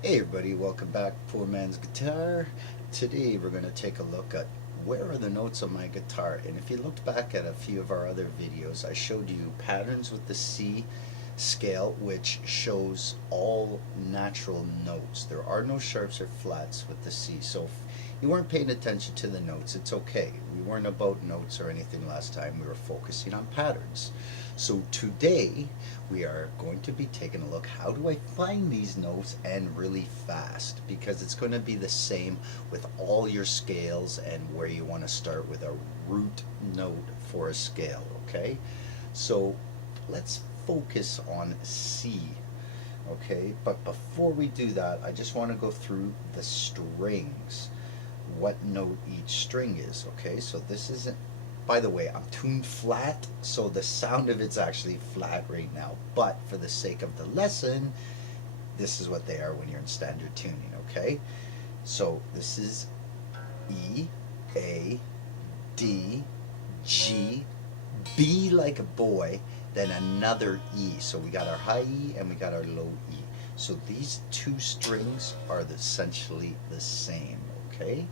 Hey everybody, welcome back. Poor Man's Guitar. Today we're going to take a look at where are the notes on my guitar. And if you looked back at a few of our other videos, I showed you patterns with the C scale, which shows all natural notes. There are no sharps or flats with the C. So if you weren't paying attention to the notes, it's okay. We weren't about notes or anything last time. We were focusing on patterns. So today we are going to be taking a look, how do I find these notes, and really fast, because it's going to be the same with all your scales and where you want to start with a root note for a scale. Okay, so let's focus on C. Okay, but before we do that, I just want to go through the strings, what note each string is. Okay, so this isn't, by the way, I'm tuned flat, so the sound of it's actually flat right now, but for the sake of the lesson, this is what they are when you're in standard tuning. Okay, so this is E, A, D, G, B like a boy, then another E. So we got our high E and we got our low E. So these two strings are essentially the same. Okay,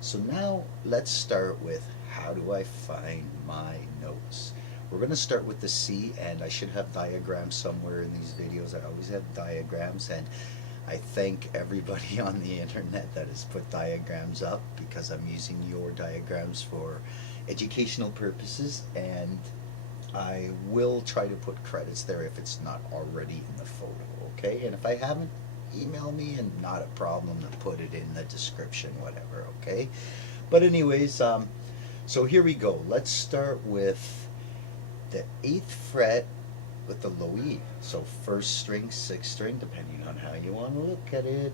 so now let's start with, how do I find my notes? We're going to start with the C, and I should have diagrams somewhere in these videos. I always have diagrams, and I thank everybody on the internet that has put diagrams up, because I'm using your diagrams for educational purposes, and I will try to put credits there if it's not already in the photo. Okay, and if I haven't, email me, and not a problem to put it in the description, whatever. Okay, but anyways, so here we go. Let's start with the 8th fret with the low E. So first string, 6th string, depending on how you want to look at it.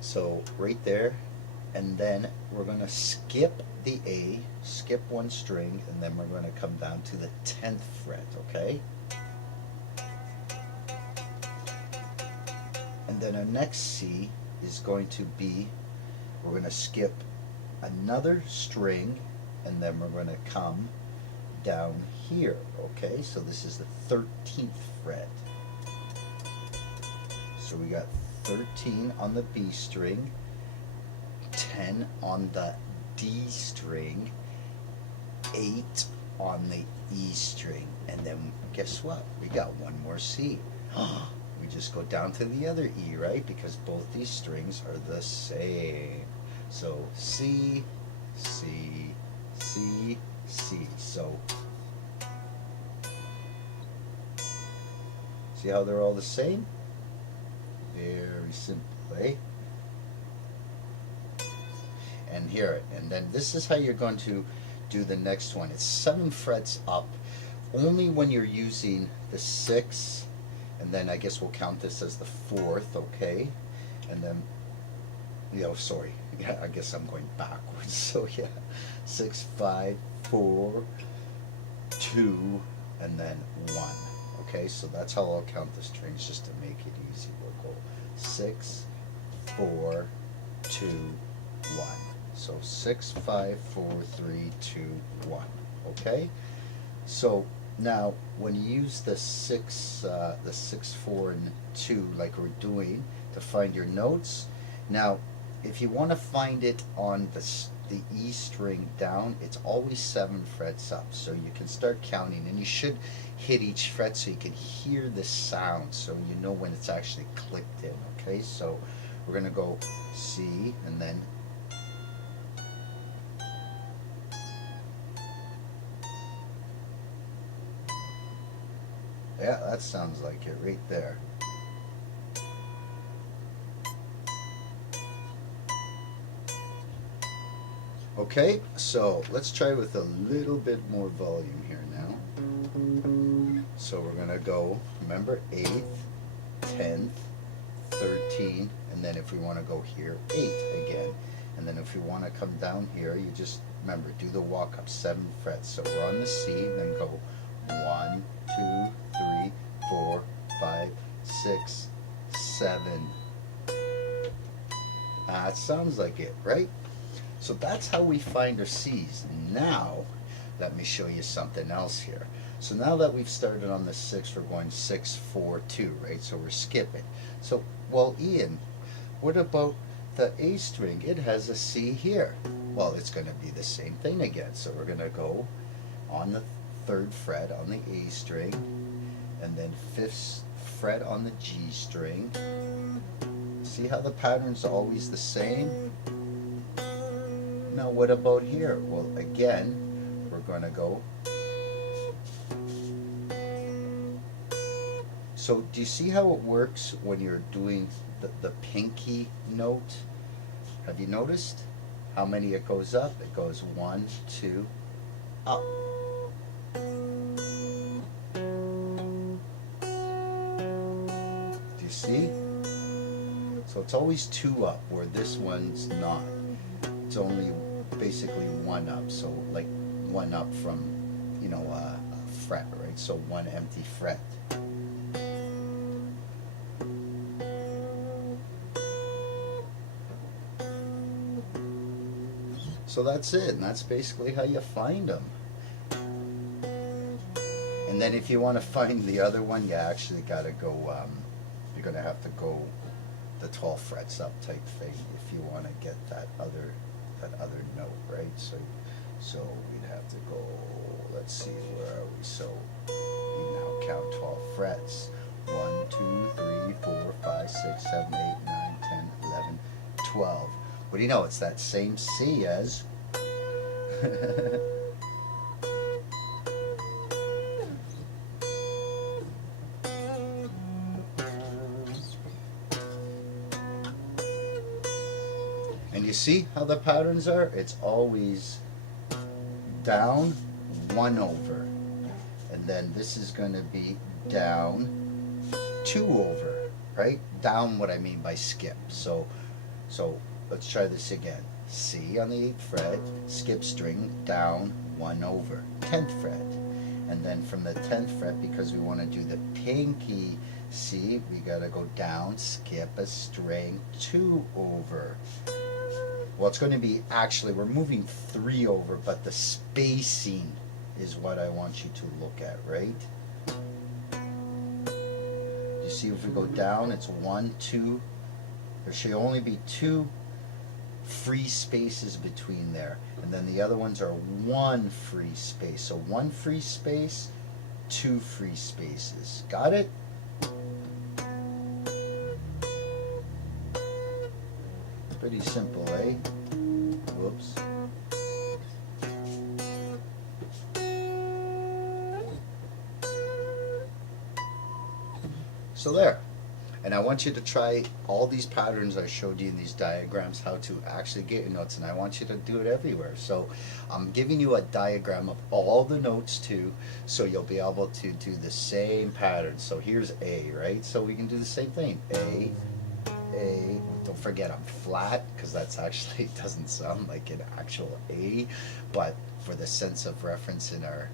So right there, and then we're going to skip the A, skip one string, and then we're going to come down to the 10th fret. Okay, and then our next C is going to be, we're going to skip another string, and then we're going to come down here. Okay, so this is the 13th fret. So we got 13 on the B string, 10 on the D string, 8 on the E string, and then guess what? We got one more C. We just go down to the other E, right? Because both these strings are the same. So C, C, C, C. So see how they're all the same? Very simple, eh? And here, and then this is how you're going to do the next one. It's 7 frets up, only when you're using the 6th, and then I guess we'll count this as the 4th, okay? And then, sorry, yeah, I guess I'm going backwards. So yeah, 6, 5, 4, 2, and then 1. Okay, so that's how I'll count the strings, just to make it easy. We'll go 6, 4, 2, 1. So 6, 5, 4, 3, 2, 1. Okay? So now when you use the 6, 4, and 2 like we're doing to find your notes, now if you want to find it on the E string down, it's always 7 frets up. So you can start counting, and you should hit each fret so you can hear the sound, so you know when it's actually clicked in. Okay, so we're going to go C, and then yeah, that sounds like it right there. Okay, so let's try with a little bit more volume here now. So we're going to go, remember, 8th, 10th, 13, and then if we want to go here, 8 again. And then if we want to come down here, you just, remember, do the walk up, 7 frets. So we're on the C, then go 1, 2, 3, 4, 5, 6, 7. It sounds like it, right? So that's how we find our C's. Now, let me show you something else here. So now that we've started on the 6, we're going 6, 4, 2, right? So we're skipping. So, well, Ian, What about the A string? It has a C here. Well, it's going to be the same thing again. So we're going to go on the 3rd fret on the A string, and then 5th fret on the G string. See how the pattern's always the same? Now what about here? Well, again, we're going to go. So do you see how it works when you're doing the pinky note? Have you noticed how many it goes up? It goes 1, 2, up. Do you see? So it's always 2 up, where this one's not. It's only basically 1 up. So like 1 up from, you know, a fret, right? So 1 empty fret. So that's it, and that's basically how you find them. And then if you want to find the other one, you actually got to go, you're going to have to go the 12 frets up type thing if you want to get that other note, right? So we'd have to go, let's see, where are we? So you now count 12 frets. 1, 2, 3, 4, 5, 6, 7, 8, 9, 10, 11, 12. What do you know? It's that same C as and you see how the patterns are? It's always down, 1 over. And then this is going to be down, 2 over, right? Down, what I mean by skip. So let's try this again. C on the 8th fret, skip string, down, 1 over, 10th fret. And then from the 10th fret, because we want to do the pinky C, we got to go down, skip a string, 2 over. Well, it's going to be, actually, we're moving 3 over, but the spacing is what I want you to look at, right? You see, if we go down, it's 1, 2. There should only be 2 free spaces between there, and then the other ones are 1 free space. So 1 free space, 2 free spaces. Got it? Pretty simple, eh? Whoops. So there. And I want you to try all these patterns I showed you in these diagrams, how to actually get your notes, and I want you to do it everywhere. So I'm giving you a diagram of all the notes too, so you'll be able to do the same pattern. So here's A, right? So we can do the same thing. A, don't forget I'm flat, because that's actually, it doesn't sound like an actual A, but for the sense of reference in our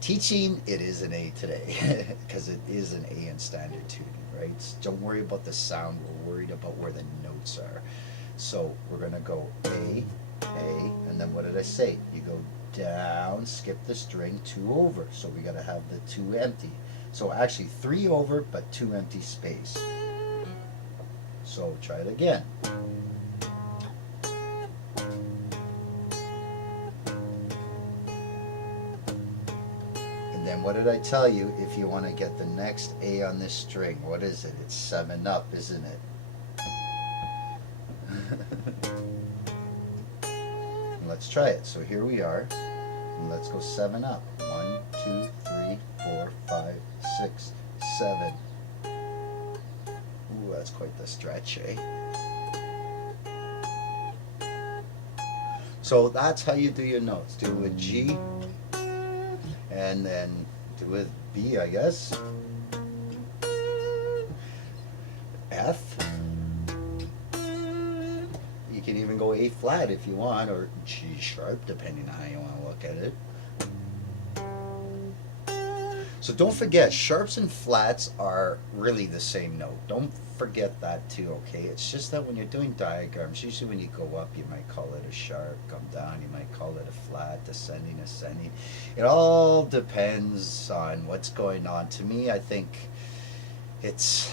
teaching, it is an A today, because it is an A in standard tuning. Right? Don't worry about the sound, we're worried about where the notes are. So we're going to go A, and then what did I say? You go down, skip the string, 2 over. So we got to have the 2 empty. So actually 3 over, but 2 empty space. So try it again. And then what did I tell you if you want to get the next A on this string? What is it? It's 7 up, isn't it? Let's try it. So here we are. And let's go 7 up. 1, 2, 3, 4, 5, 6, 7. Ooh, that's quite the stretch, eh? So that's how you do your notes. Do it with G, and then do with B, I guess. F. You can even go A flat if you want, or G sharp, depending on how you want to look at it. So don't forget, sharps and flats are really the same note. Don't forget that too, okay? It's just that when you're doing diagrams, usually when you go up, you might call it a sharp. Come down, you might call it a flat, descending, ascending. It all depends on what's going on. To me, I think it's,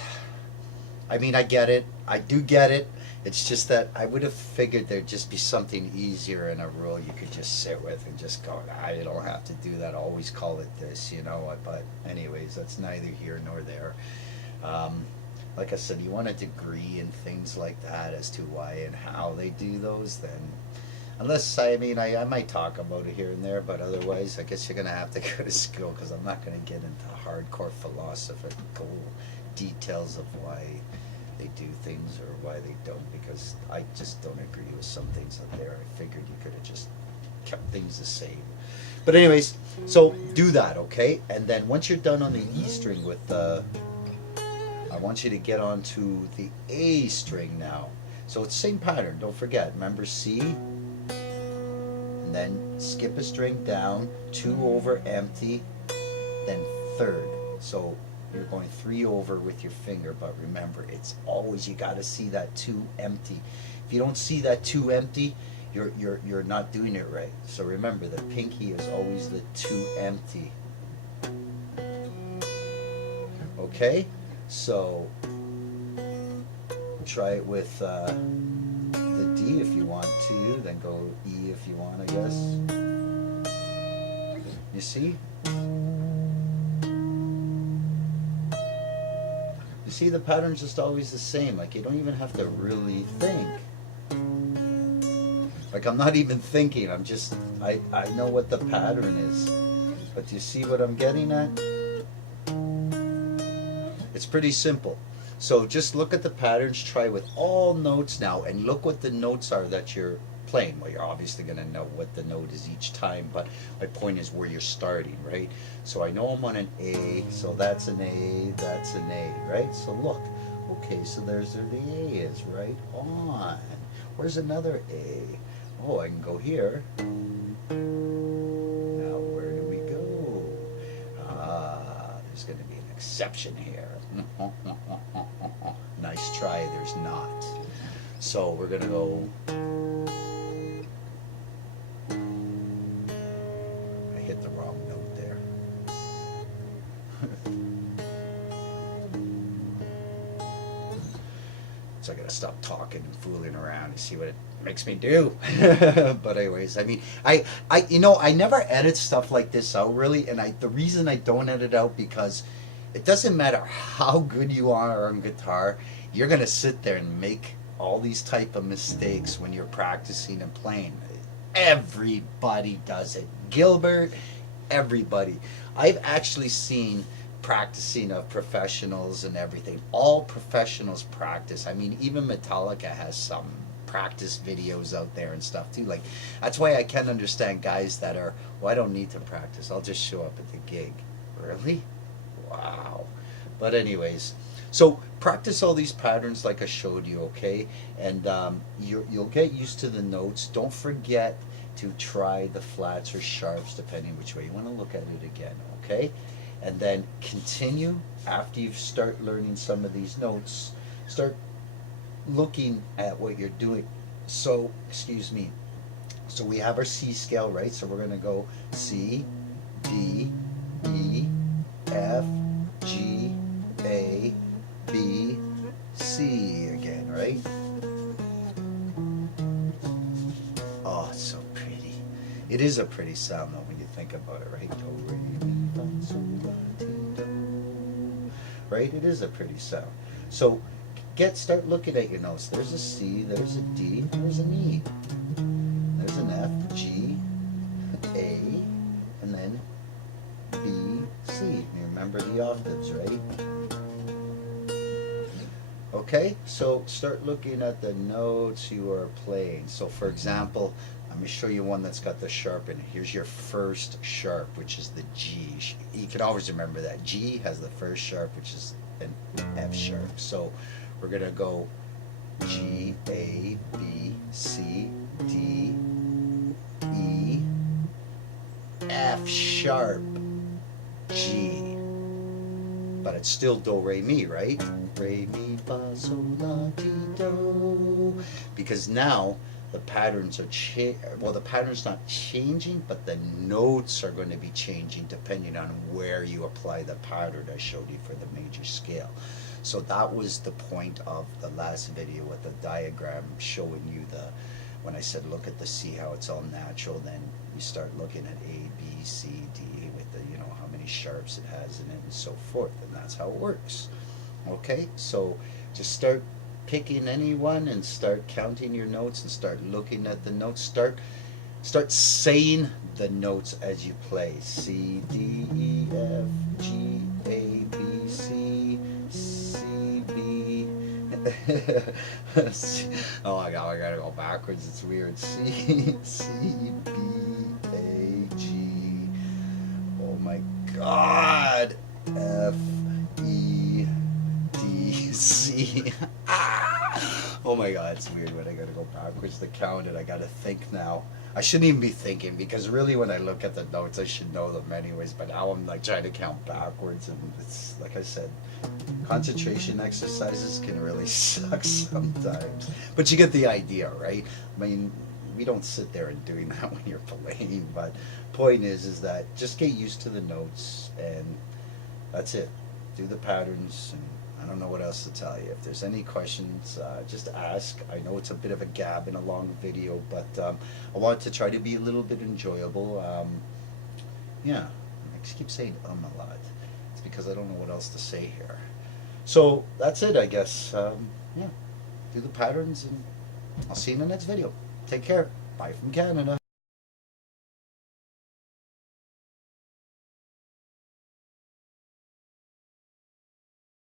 I mean, I get it. I do get it. It's just that I would have figured there'd just be something easier in a rule you could just sit with and just go, "Ah, you don't have to do that. Always call it this, you know." But anyways, that's neither here nor there. Um, like I said, you want a degree in things like that as to why and how they do those, then unless I mean I might talk about it here and there, but otherwise I guess you're gonna have to go to school because I'm not gonna get into hardcore philosophical details of why they do things or why they don't, because I just don't agree with some things out there. I figured you could have just kept things the same. But anyways, so do that, okay? And then once you're done on the E string with the, I want you to get onto the A string now. So it's the same pattern, don't forget. Remember C, and then skip a string down, 2 over empty, then third. So you're going 3 over with your finger, but remember, it's always, you got to see that 2 empty. If you don't see that 2 empty, you're not doing it right. So remember, the pinky is always the 2 empty. Okay, so try it with the D if you want to, then go E if you want, I guess. You see? You see, the pattern's just always the same. Like, you don't even have to really think. Like, I'm not even thinking. I'm just, I know what the pattern is. But do you see what I'm getting at? It's pretty simple. So just look at the patterns, try with all notes now, and look what the notes are that you're playing. Well, you're obviously going to know what the note is each time, but my point is where you're starting, right? So I know I'm on an A, so that's an A, that's an A, right? So look, okay, so there's where the A is, right on. Where's another A? Oh, I can go here. Now where do we go? Ah, there's going to be an exception here. Nice try, there's not. So we're going to go. I hit the wrong note there. So I got to stop talking and fooling around and see what it makes me do. But anyways, I mean, I never edit stuff like this out really, and the reason I don't edit out because it doesn't matter how good you are on guitar, you're gonna sit there and make all these type of mistakes when you're practicing and playing. Everybody does it. Gilbert, everybody. I've actually seen practicing of professionals and everything. All professionals practice. I mean, even Metallica has some practice videos out there and stuff too. Like, that's why I can't understand guys that are, well, I don't need to practice, I'll just show up at the gig. Really? Wow. But anyways, so practice all these patterns like I showed you, okay? And you'll get used to the notes. Don't forget to try the flats or sharps depending which way you want to look at it again, okay? And then continue after you start learning some of these notes. Start looking at what you're doing. So, excuse me. So we have our C scale, right? So we're going to go C, D, E, F, G, A, B, C again, right? Oh, it's so pretty. It is a pretty sound though when you think about it, right? Do, re, mi, fa, sol, la, ti, do. Right? It is a pretty sound. So start looking at your notes. There's a C, there's a D, there's an E. There's an F, G, A, and then B, C. You remember the octaves, right? Okay, so start looking at the notes you are playing. So for example, I'm going to show you one that's got the sharp in it. Here's your first sharp, which is the G. You can always remember that. G has the first sharp, which is an F sharp. So we're going to go G, A, B, C, D, E, F sharp, G. But it's still do, re, mi, right? Re, mi, fa, sol, la, ti, do. Because now the patterns are well, the pattern's not changing, but the notes are going to be changing depending on where you apply the pattern I showed you for the major scale. So that was the point of the last video with the diagram showing you when I said look at the C, how it's all natural, then you start looking at A, B, C, D with the, how many sharps it has in it and so forth, and that's how it works. Okay, so just start picking any one and start counting your notes and start looking at the notes. Start saying the notes as you play. C, D, E, F, G, A, B, C, C, B. Oh my God, I gotta go backwards. It's weird. C, C, B, A, G. Oh my God. F, E, D, C. Oh my God, it's weird when I gotta go backwards to count it. I gotta think now. I shouldn't even be thinking, because really when I look at the notes I should know them anyways, but now I'm like trying to count backwards, and it's like I said, concentration exercises can really suck sometimes. But you get the idea, right? I mean, we don't sit there and doing that when you're playing, but point is that just get used to the notes, and that's it. Do the patterns, and I don't know what else to tell you. If there's any questions, just ask. I know it's a bit of a gab in a long video, but I want to try to be a little bit enjoyable. Yeah, I just keep saying a lot. It's because I don't know what else to say here. So that's it, I guess. Yeah, do the patterns, and I'll see you in the next video. Take care. Bye from Canada.